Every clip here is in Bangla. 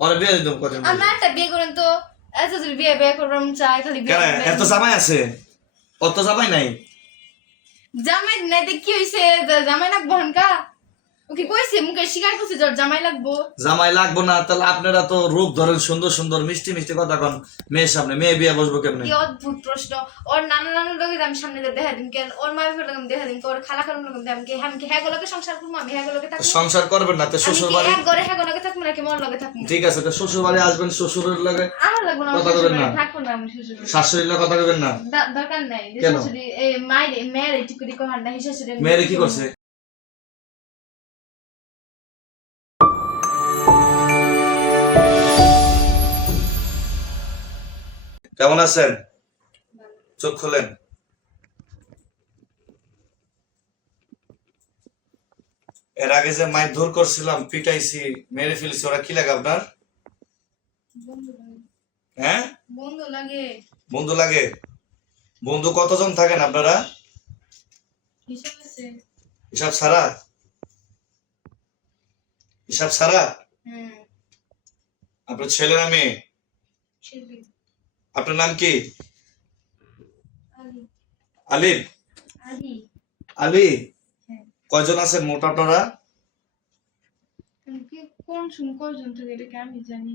ওরে বিয়ে দিতাম কত আমরা একটা বিয়ে করেন তো এত যদি বিয়ে করলাম চাই খালি কেন এত জামাই আছে অত জামাই নাই জামাই নাই তো কি হইছে জামাই লাগবো হনকা ওকে কইছে মুখে স্বীকার করছে তোর জামাই লাগবো জামাই লাগবো না তাহলে আপনারা তো রূপ ধরেন সুন্দর সুন্দর মিষ্টি মিষ্টি কথা কন মেয়ের সামনে মেয়ে বিয়ে বসবো কেমনে কি অদ্ভুত প্রশ্ন ওর নানুর লগে আমি সামনে দেখা দিন কেন ওর মায়ের লগে আমি দেখা দিন ওর খালা খালুর লগে আমি কি হ্যাঁ গুলোকে সংসার করবো আমি হ্যাঁ গুলোকে থাকবো সংসার করবেন না তো শ্বশুর বাড়ি এক ঘরে হ্যাঁ গুলোকে থাকবো নাকি মোর লগে থাকবো ঠিক আছে তো শ্বশুর বাড়ি আসবেন শ্বশুরের লগে আমার লাগবো না কথা কইবেন না থাকবো না আমি শ্বশুর শাশুড়ির লগে কথা কইবেন না দরকার নাই কেন? শাশুড়ি এই মায়ের মেয়ের টিকুরি কোহার না শাশুড়ি মেয়েরে কি করছে কেমন আছেন চোখ খোলেন এর আগে যে মারধর করছিলাম পিটাইছি মেরে ফেলছি ওরা কি লাগে আপনার হ্যাঁ বন্ধু লাগে বন্ধু লাগে বন্ধু কতজন থাকেন আপনারা হিসাব আছে হিসাব সারা হিসাব সারা হুম আপনার ছেলে না মেয়ে শিল্পী আপনার নাম কি আলি আলিফ আলি আলী হ্যাঁ কয়জন আছেন মোট আপনারা কি কোন শুন কয়জন থেকে এটা কি আমি জানি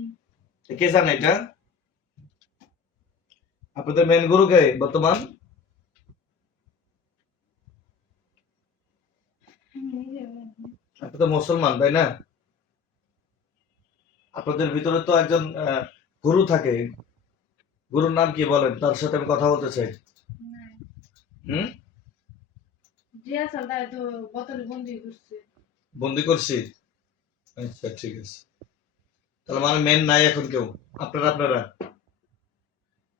কে জানে এটা আপনাদের মেন গুরু কে বর্তমান আপনি তো মুসলমান তাই না আপনাদের ভিতরে তো একজন গুরু থাকে গুরুর নাম কি বলেন তার সাথে আমি কথা বলতে চাই হুম জিয়া সালদা তো বোতল বন্দি করছে বন্দি করছি আচ্ছা ঠিক আছে তাহলে মানে মেন নাই এখন কেউ আপনারা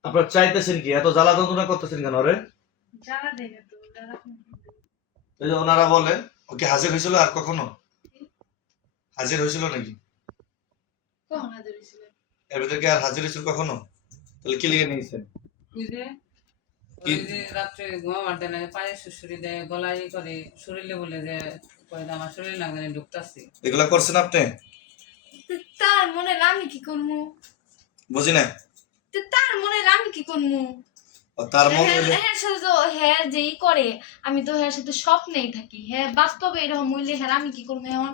আপনারা চাইতেছেন কি এত জ্বালা যন্ত্রণা করতেছেন কেন রে জ্বালা দেয় না তো জ্বালা এই যে ওনারা বলে ওকে হাজির হয়েছিল আর কখনো হাজির হয়েছিল নাকি কখন হাজির ছিল এর ভিতরে কি আর হাজির হয়েছিল কখনো তাহলে কি লিখে নিয়েছেন ওই যে রাত্রে ঘুমাবার দেয় না পায়ে শুশুরি দেয় গলায় করে শরীরে বলে যে কয় আমার শরীর লাগবে না ঢুকতাছি এগুলা করছেন আপনি তার মনে আমি কি করবো বুঝি না তার মনে আমি কি করবো ও তার মন হ্যাঁ সাথে তো হ্যাঁ যেই করে আমি তো হ্যাঁ সাথে স্বপ্নেই থাকি হ্যাঁ বাস্তবে এরকম হইলে হ্যাঁ আমি কি করবো এখন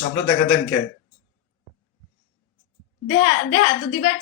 স্বপ্ন দেখা দেন কে দেহা দেহা তো দিবার